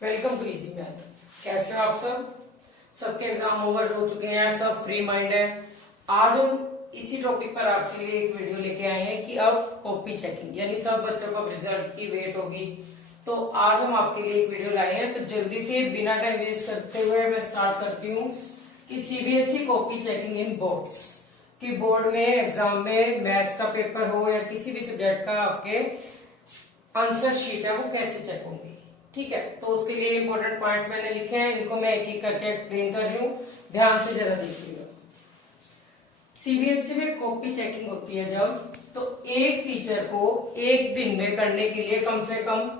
Welcome to easy math. कैसे हो आप सब? सबके एग्जाम ओवर हो चुके हैं, सब फ्री माइंड है। आज हम इसी टॉपिक पर आपके लिए एक वीडियो लेके आए हैं कि अब कॉपी चेकिंग यानी सब बच्चों को रिजल्ट की वेट होगी। तो आज हम आपके लिए एक वीडियो लाए हैं। तो जल्दी से बिना टाइम वेस्ट करते हुए मैं स्टार्ट करती हूँ कि CBSE copy checking in boards कि बोर्ड में एग्जाम में मैथ्स का पेपर हो या किसी भी सब्जेक्ट का आपके आंसर शीट है वो कैसे चेक होंगी। ठीक है, तो उसके लिए इंपॉर्टेंट पॉइंट्स मैंने लिखे हैं, इनको मैं एक एक करके एक्सप्लेन कर रही हूँ, ध्यान से जरा देखिएगा। सीबीएसई में कॉपी चेकिंग होती है जब, तो एक टीचर को एक दिन में करने के लिए कम से कम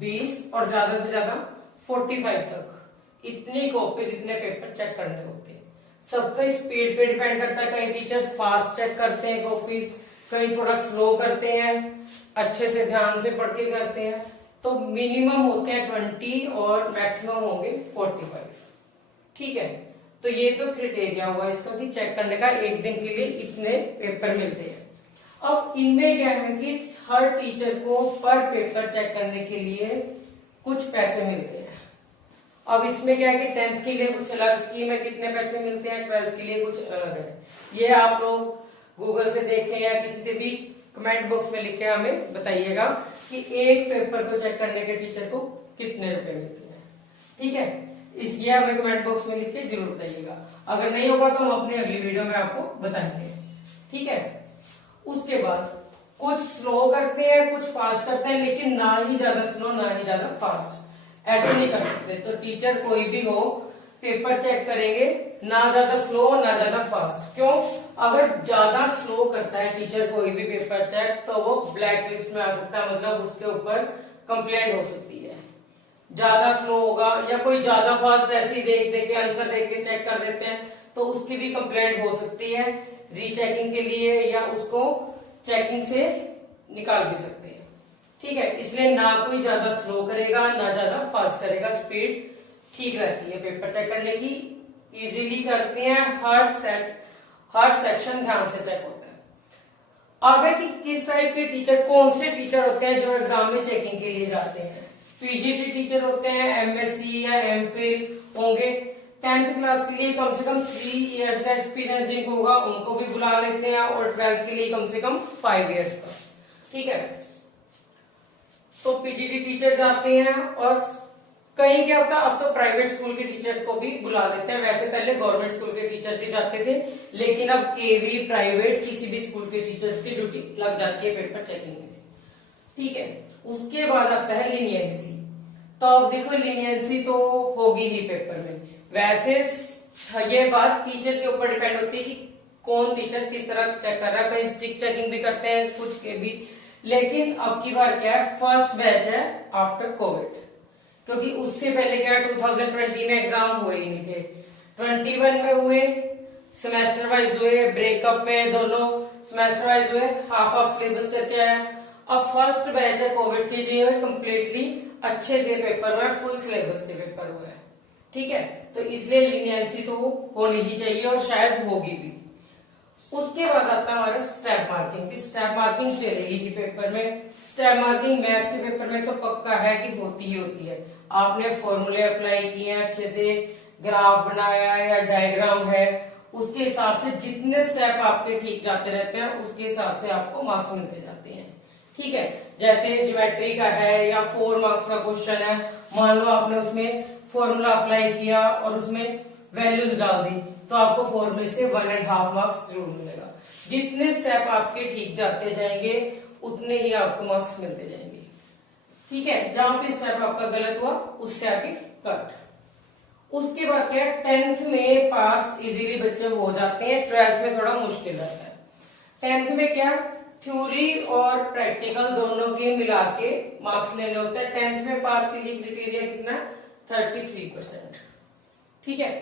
20 और ज्यादा से ज्यादा 45 तक इतनी कॉपीज इतने पेपर चेक करने होते हैं। सबका स्पीड पे डिपेंड करता है, कई टीचर फास्ट चेक करते हैं कॉपीज, कई थोड़ा स्लो करते हैं, अच्छे से ध्यान से पढ़ के करते हैं। तो मिनिमम होते हैं 20 और मैक्सिमम होंगे 45। ठीक है, तो ये तो क्राइटेरिया हुआ इसका कि चेक करने का एक दिन के लिए इतने पेपर मिलते हैं। अब इनमें क्या है कि हर टीचर को पर पेपर चेक करने के लिए कुछ पैसे मिलते हैं। अब इसमें क्या है कि 10th के लिए कुछ अलग स्कीम है, कितने पैसे मिलते हैं, 12th के लिए कुछ अलग है। ये आप लोग गूगल से देखें या किसी से भी कमेंट बॉक्स में लिख के हमें बताइएगा कि एक पेपर को चेक करने के टीचर को कितने रुपए मिलते हैं। ठीक है, ये हमें कमेंट बॉक्स में लिख के जरूर बताइएगा। अगर नहीं होगा तो हम अपनी अगली वीडियो में आपको बताएंगे। ठीक है, उसके बाद कुछ स्लो करते हैं कुछ फास्ट करते हैं, लेकिन ना ही ज्यादा स्लो ना ही ज्यादा फास्ट, ऐसे नहीं कर सकते। तो टीचर कोई भी हो पेपर चेक करेंगे ना ज्यादा स्लो ना ज्यादा फास्ट। क्यों? अगर ज्यादा स्लो करता है टीचर कोई भी पेपर चेक तो वो ब्लैक लिस्ट में आ सकता है, मतलब उसके ऊपर कंप्लेंट हो सकती है। ज्यादा स्लो होगा या कोई ज्यादा फास्ट ऐसे ही देख के आंसर देख के चेक कर देते हैं तो उसकी भी कंप्लेंट हो सकती है रीचेकिंग के लिए, या उसको चेकिंग से निकाल भी सकते हैं। ठीक है, इसलिए ना कोई ज्यादा स्लो करेगा ना ज्यादा फास्ट करेगा, स्पीड ठीक रहती है पेपर चेक करने की, इजीली करते हैं। हर सेक्शन ध्यान से चेक होता है। अब है कि किस टाइप के टीचर, कौन से टीचर होते हैं जो एग्जाम में चेकिंग के लिए जाते हैं। पीजीटी टीचर होते हैं, एमएससी या एमफिल होंगे। 10th क्लास के लिए कम से कम 3 इयर्स का एक्सपीरियंस जिनको होगा उनको भी बुला लेते हैं, और 12th के लिए कम से कम 5 इयर्स का। ठीक है, तो पीजीटी टीचर जाते हैं, और कहीं क्या होता है अब तो प्राइवेट स्कूल के टीचर्स को भी बुला लेते हैं। वैसे पहले गवर्नमेंट स्कूल के टीचर्स ही जाते थे, लेकिन अब केवी प्राइवेट किसी भी स्कूल के टीचर्स की ड्यूटी लग जाती है पेपर चेकिंग में। ठीक है, उसके बाद आता है लीनियंसी। तो अब देखो लीनियंसी तो होगी ही पेपर में। वैसे ये बात टीचर के ऊपर डिपेंड होती है कि कौन टीचर किस तरह चेक कर रहा है। कहीं स्टिक चेकिंग भी करते हैं कुछ के भी, लेकिन अब की बार क्या है, फर्स्ट बैच है आफ्टर कोविड, क्योंकि उससे पहले क्या 2020 में एग्जाम हुए ही नहीं थे। 21 में हुए, सेमेस्टर वाइज हुए, ब्रेकअप में दोनों सेमेस्टर वाइज हुए, हाफ सिलेबस करके आया। अब फर्स्ट बैच है कोविड की, जो है कम्प्लीटली अच्छे से पेपर हुआ, फुल सिलेबस के पेपर हुआ है। ठीक है, तो इसलिए लीनियंसी तो होनी ही चाहिए और शायद होगी भी। उसके बाद आता है हमारा स्टेप मार्किंग की। स्टेप मार्किंग चलेगी ही पेपर में। स्टेप मार्किंग मैथ्स के पेपर में तो पक्का है कि होती ही होती है। आपने फॉर्मूले अप्लाई किए हैं, अच्छे से ग्राफ बनाया या डायग्राम है, उसके हिसाब से जितने स्टेप आपके ठीक जाते रहते हैं उसके हिसाब से आपको मार्क्स मिलते जाते हैं। ठीक है, जैसे ज्योमेट्री का है या 4 मार्क्स का क्वेश्चन है, मान लो आपने उसमें फॉर्मूला अप्लाई किया और उसमें वैल्यूज डाल दी तो आपको फॉर्मूले से 1.5 मार्क्स जरूर मिलेगा। जितने स्टेप आपके ठीक जाते जाएंगे उतने ही आपको मार्क्स मिलते जाएंगे। ठीक है, जहां पे स्टेप आपका गलत हुआ उससे आगे कट। उसके बाद क्या, 10th में पास इजीली बच्चे हो जाते हैं, 12th में थोड़ा मुश्किल रहता है। 10th में क्या, थ्योरी और प्रैक्टिकल दोनों के मिला के मार्क्स लेने होते हैं। 10th में पास के लिए क्राइटेरिया कितना, 33%। ठीक है,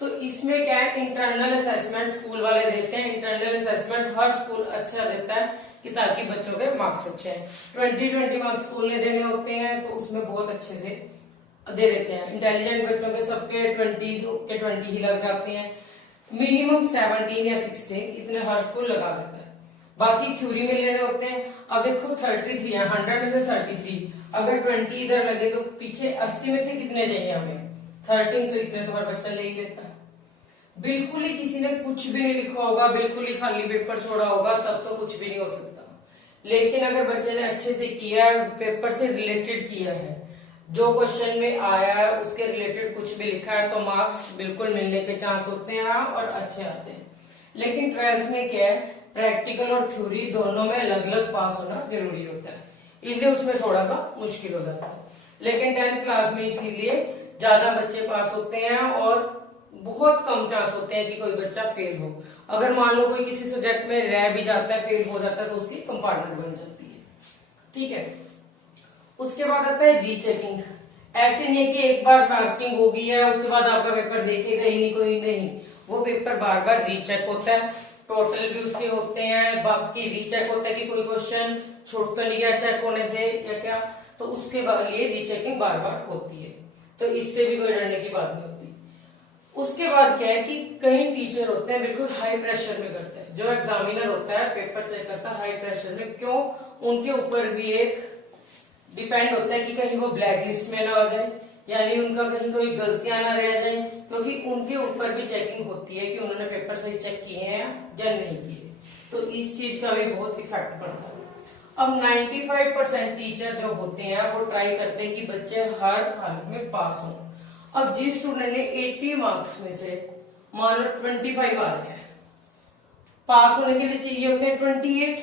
तो इसमें क्या है, इंटरनल असेसमेंट स्कूल वाले देते हैं। इंटरनल असेसमेंट हर स्कूल अच्छा देता है कि ताकि बच्चों के मार्क्स अच्छे हैं। 20 मार्क्स स्कूल ने देने होते हैं तो उसमें बहुत अच्छे से दे देते हैं। इंटेलिजेंट बच्चों के सबके 20 ही लग जाते हैं। मिनिमम 17 या 16 इतने हर स्कूल लगा देता है। बाकी थ्योरी में लेने होते हैं। अब देखो 33 है, 100 में से 33, अगर 20 इधर लगे तो पीछे 80 में से कितने चाहिए हमें 13, तो इतने तो हर बच्चा ले ही लेता है। बिल्कुल ही किसी ने कुछ भी नहीं लिखा होगा, बिल्कुल ही खाली पेपर छोड़ा होगा, तब तो कुछ भी नहीं हो सकता। लेकिन अगर बच्चे ने अच्छे से किया है, पेपर से रिलेटेड किया है, जो क्वेश्चन में आया है उसके रिलेटेड कुछ भी लिखा है, तो मार्क्स बिल्कुल मिलने के चांस होते हैं और अच्छे आते हैं। लेकिन 12th में क्या है, प्रैक्टिकल और थ्योरी दोनों में अलग अलग पास होना जरूरी होता है, इसलिए उसमें थोड़ा सा मुश्किल हो जाता है। लेकिन 10th क्लास में इसीलिए ज्यादा बच्चे पास होते हैं और बहुत कम चांस होते हैं कि कोई बच्चा फेल हो। अगर मान लो कोई किसी सब्जेक्ट में रह भी जाता है, फेल हो जाता है, तो उसकी कंपार्टमेंट बन जाती है। ठीक है, उसके बाद आता है रीचेकिंग। ऐसे नहीं है कि एक बार मार्किंग हो गई है उसके बाद आपका पेपर देखेगा ही नहीं कोई, नहीं, वो पेपर बार बार रीचेक होता है, टोटल भी उसके होते हैं, बाकी रीचेक होता है कि कोई क्वेश्चन छूट तो नहीं गया चेक होने से या क्या, तो उसके लिए रीचेकिंग बार बार होती है, तो इससे भी कोई डरने की बात नहीं होती। उसके बाद क्या है कि कई टीचर होते हैं बिल्कुल हाई प्रेशर में करते हैं, जो एग्जामिनर होता है पेपर चेक करता है हाई प्रेशर में, क्यों, उनके ऊपर भी एक डिपेंड होता है कि कहीं वो ब्लैक लिस्ट में ना आ जाए, यानी उनका कहीं कोई गलतियां ना रह जाए, क्योंकि उनके ऊपर भी चेकिंग होती है कि उन्होंने पेपर सही चेक किए हैं या नहीं किए, तो इस चीज का भी बहुत इफेक्ट पड़ता है। अब 95% टीचर जो होते हैं वो ट्राई करते हैं कि बच्चे हर हालत में पास हों। अब जिस स्टूडेंट ने 80 मार्क्स में से मान लो 25 आ रहे हैं, पास होने के लिए चाहिए होते हैं 28,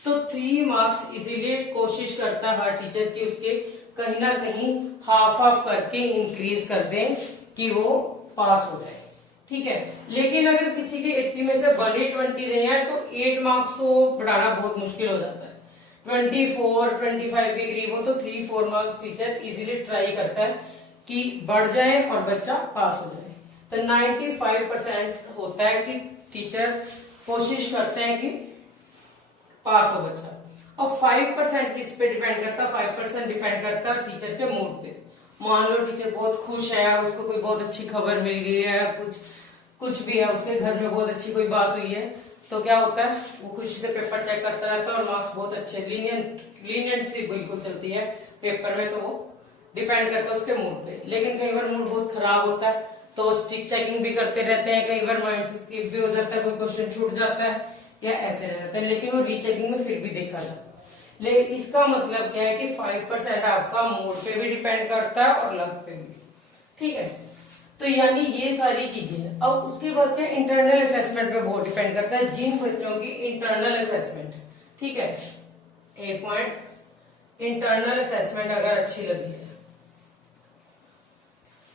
तो 3 मार्क्स इसीलिए कोशिश करता है हर टीचर की उसके कहीं ना कहीं हाफ करके इंक्रीज कर दें कि वो पास हो जाए। ठीक है, लेकिन अगर किसी के 80 में से 120 रहे हैं तो 8 मार्क्स तो बढ़ाना बहुत मुश्किल हो जाता है। 24, 25 के करीब हो तो 3-4 मार्क्स टीचर इजीली ट्राई करता है कि बढ़ जाए और बच्चा पास हो जाए। तो 95% होता है कि टीचर कोशिश करते हैं कि पास हो बच्चा, और 5% किस पे डिपेंड करता है, 5% डिपेंड करता है टीचर के मूड पे। मान लो टीचर बहुत खुश है, उसको कोई बहुत अच्छी खबर मिल गई है, कुछ भी है, उसके घर में बहुत अच्छी कोई बात हुई है, तो क्या होता है वो खुशी से पेपर चेक करता रहता है और मार्क्स बहुत अच्छे लीनियंट सी बिल्कुल चलती है पेपर में, तो वो डिपेंड करता है उसके मूड पे। लेकिन कई बार मूड बहुत खराब होता है तो स्टिक चेकिंग भी करते रहते हैं, कई बार माइंड से स्किप भी हो जाता है, कोई क्वेश्चन छूट जाता है या ऐसे रह जाता है, लेकिन वो रीचेकिंग में फिर भी देखा जाता है। लेकिन इसका मतलब क्या है कि 5% आपका मूड पे भी डिपेंड करता है और लक पे भी। ठीक है, तो यानी ये सारी चीजें हैं। अब उसके बाद क्या, इंटरनल असेसमेंट पे बहुत डिपेंड करता है, जिन बच्चों की इंटरनल असेसमेंट, ठीक है, एक पॉइंट, इंटरनल असेसमेंट अगर अच्छी लगी है,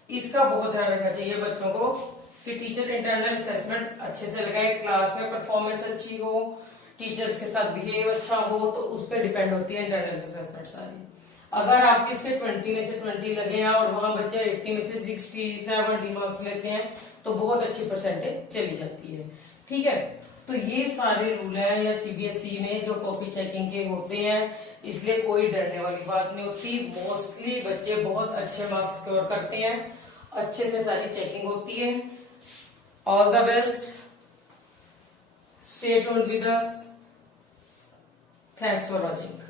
इसका बहुत ध्यान रखना चाहिए बच्चों को कि टीचर इंटरनल असेसमेंट अच्छे से लगाए, क्लास में परफॉर्मेंस अच्छी हो, टीचर्स के साथ बिहेव अच्छा हो, तो उस पर डिपेंड होती है इंटरनल असेसमेंट सारी। अगर आपके इसके 20 में से 20 लगे हैं और वहां बच्चे 80 में से 60-70 मार्क्स लेते हैं तो बहुत अच्छी परसेंटेज चली जाती है। ठीक है, तो ये सारे रूल है या सीबीएसई में जो कॉपी चेकिंग के होते हैं, इसलिए कोई डरने वाली बात नहीं होती। मोस्टली बच्चे बहुत अच्छे मार्क्स स्कोर करते हैं, अच्छे से सारी चेकिंग होती है। All the best, stay tuned with us, thanks for watching.